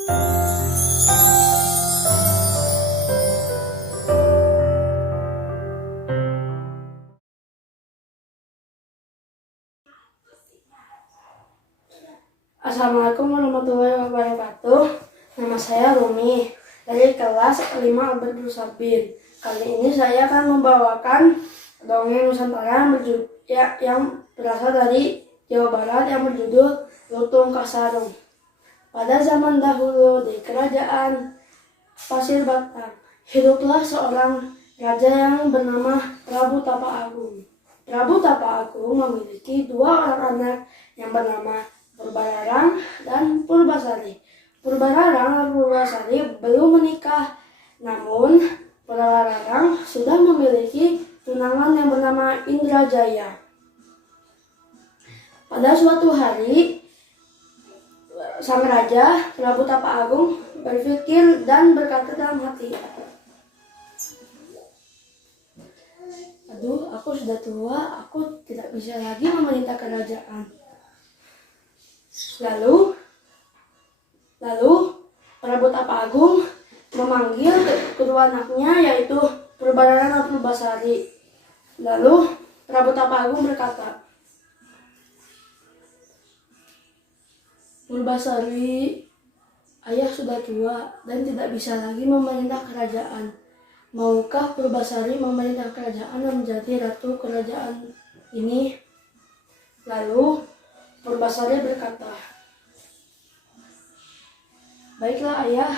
Assalamualaikum warahmatullahi wabarakatuh. Nama saya Rumi dari kelas 5 Albert Sabin. Kali ini saya akan membawakan dongeng Nusantara yang berasal dari Jawa Barat yang berjudul Lutung Kasarung. Pada zaman dahulu di kerajaan Pasir Batang, hiduplah seorang raja yang bernama Prabu Tapa Agung. Prabu Tapa Agung memiliki dua orang anak yang bernama Purbararang dan Purbasari. Purbararang dan Purbasari belum menikah, namun Purbararang sudah memiliki tunangan yang bernama Indrajaya. Pada suatu hari, sang raja Prabu Tapa Agung berpikir dan berkata dalam hati, "Aduh, aku sudah tua, aku tidak bisa lagi memerintah kerajaan." Lalu Prabu Tapa Agung memanggil kedua anaknya, yaitu Purbararang dan Purbasari. Lalu Prabu Tapa Agung berkata, "Purbasari, ayah sudah tua dan tidak bisa lagi memerintah kerajaan. Maukah Purbasari memerintah kerajaan dan menjadi ratu kerajaan ini?" Lalu Purbasari berkata, "Baiklah ayah."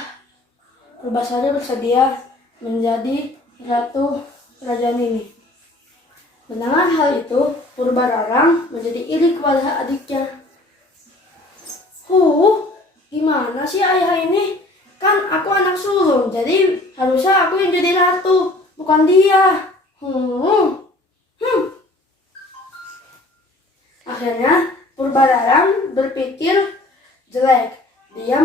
Purbasari bersedia menjadi ratu kerajaan ini. Mendengar hal itu, Purbararang menjadi iri kepada adiknya. Gimana sih ayah ini? Kan aku anak sulung, jadi harusnya aku yang jadi ratu, bukan dia. Akhirnya Purbararang berpikir jelek. Dia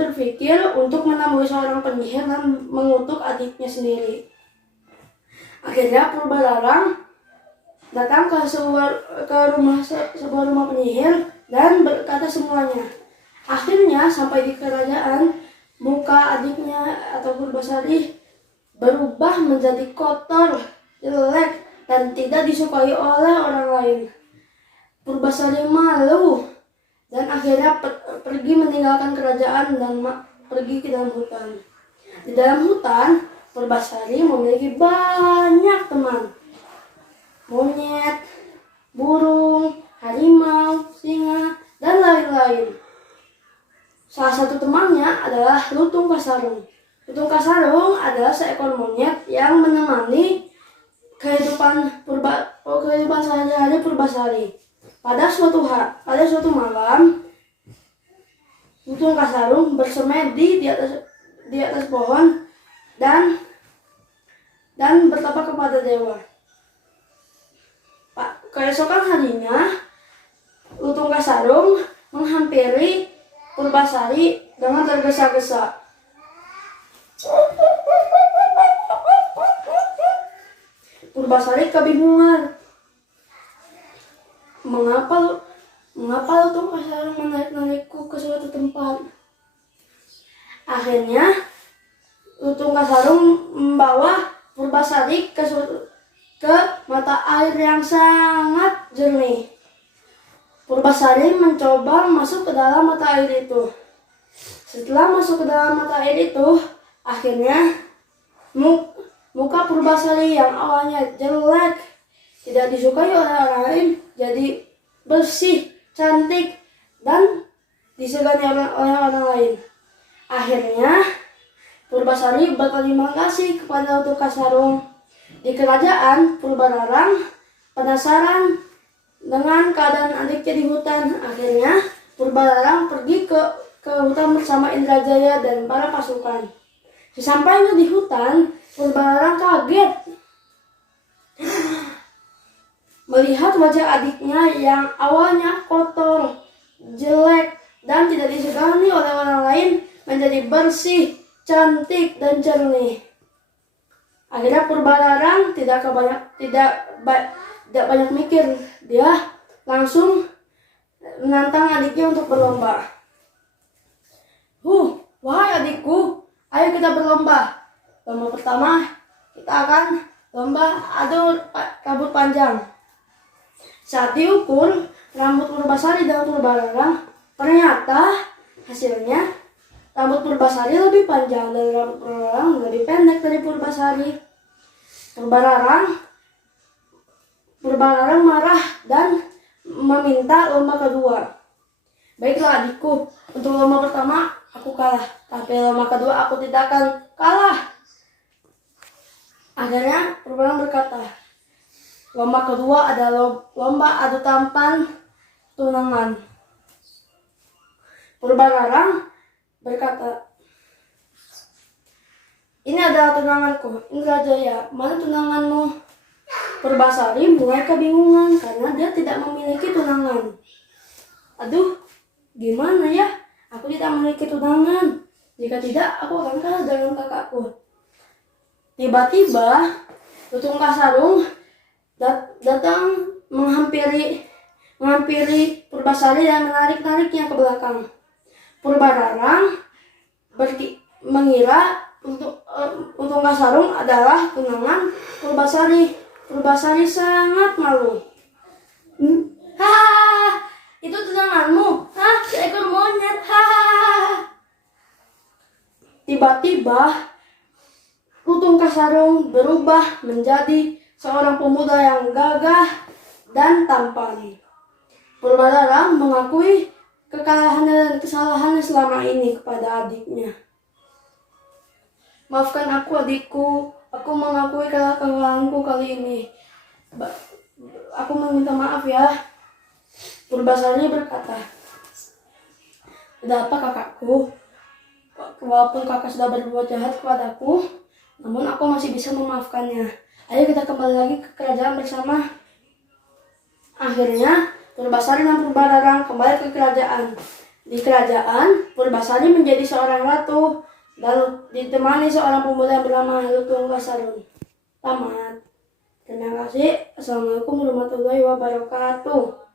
berpikir untuk menemui seorang penyihir dan mengutuk adiknya sendiri. Akhirnya Purbararang datang ke sebuah rumah penyihir dan berkata semuanya. Akhirnya sampai di kerajaan, muka adiknya atau Purbasari berubah menjadi kotor, jelek, dan tidak disukai oleh orang lain. Purbasari malu dan akhirnya pergi meninggalkan kerajaan dan pergi ke dalam hutan. Di dalam hutan, Purbasari memiliki banyak teman. Monyet, burung, harimau, singa, dan lain-lain. Salah satu temannya adalah Lutung Kasarung. Lutung Kasarung adalah seekor monyet yang menemani kehidupan sehari-hari Purbasari. Pada suatu malam, Lutung Kasarung bersemedi di atas pohon dan bertapa kepada dewa. Keesokan harinya, Lutung Kasarung menghampiri Purbasari dengan tergesa-gesa. Purbasari kebingungan. Mengapa Lutung Kasarung menarik-narikku ke suatu tempat? Akhirnya Lutung Kasarung membawa Purbasari ke mata air yang sangat jernih. Purbasari mencoba masuk ke dalam mata air itu. Setelah masuk ke dalam mata air itu, akhirnya muka Purbasari yang awalnya jelek, tidak disukai oleh orang lain, jadi bersih, cantik, dan disegani oleh orang lain. Akhirnya Purbasari berterima kasih kepada Lutung Kasarung. Di kerajaan, Purbararang penasaran dengan keadaan adiknya di hutan. Akhirnya Purbararang pergi ke hutan bersama Indrajaya dan para pasukan. Sesampainya di hutan, Purbararang kaget melihat wajah adiknya yang awalnya kotor, jelek, dan tidak disegani oleh orang lain menjadi bersih, cantik, dan jernih. Akhirnya Purbararang tidak banyak mikir. Dia langsung menantang adiknya untuk berlomba. Wahai adikku, ayo kita berlomba. Lomba pertama, kita akan lomba adu rambut panjang. Saat diukur, rambut Purbasari dan Purbalarang, ternyata hasilnya rambut Purbasari lebih panjang dan rambut Purbalarang lebih pendek dari Purbasari. Purbalarang marah dan meminta lomba kedua. Baiklah adikku, untuk lomba pertama aku kalah, tapi lomba kedua aku tidak akan kalah. Akhirnya Purbalarang berkata, lomba kedua adalah lomba adu tampan tunangan. Purbalarang berkata, ini adalah tunanganku, Indrajaya, mana tunanganmu? Purbasari mulai kebingungan karena dia tidak memiliki tunangan. Aduh, gimana ya? Aku tidak memiliki tunangan. Jika tidak, aku akan kalah dengan kakakku. Tiba-tiba, Lutung Kasarung datang menghampiri Purbasari dan menarik-nariknya ke belakang. Purbalarang mengira Lutung Kasarung adalah tunangan Purbasari. Purbasari sangat malu. Hahaha, itu tunanganmu? Seekor monyet. Hahaha. Tiba-tiba, Lutung Kasarung berubah menjadi seorang pemuda yang gagah dan tampan. Purbalarang mengakui kekalahannya dan kesalahannya selama ini kepada adiknya. Maafkan aku adikku, aku mengakui kekalahanku kali ini. Aku meminta maaf ya. Purbasari berkata, tidak apa kakakku, walaupun kakak sudah berbuat jahat kepadaku, namun aku masih bisa memaafkannya. Ayo kita kembali lagi ke kerajaan bersama. Akhirnya Purbasari dan Purbalarang kembali ke kerajaan. Di kerajaan, Purbasari menjadi seorang ratu dan ditemani seorang pemuda yang bernama Lutung Kasarung. Tamat. Terima kasih. Assalamualaikum warahmatullahi wabarakatuh.